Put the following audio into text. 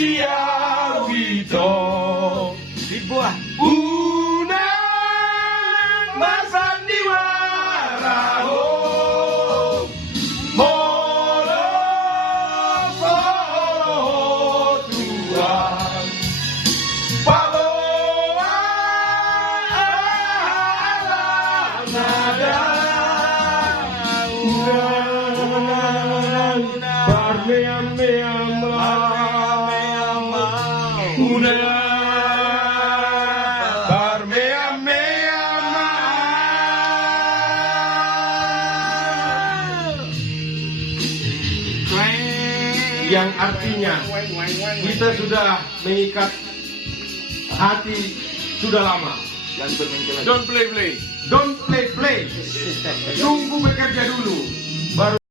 manusia wito Dibuah. Unang masandiwaraho molo Tuhan pabawa alam nada unang barmeama unang yang artinya kita sudah mengikat hati sudah lama. Don't play. Don't play. Tunggu bekerja dulu. Baru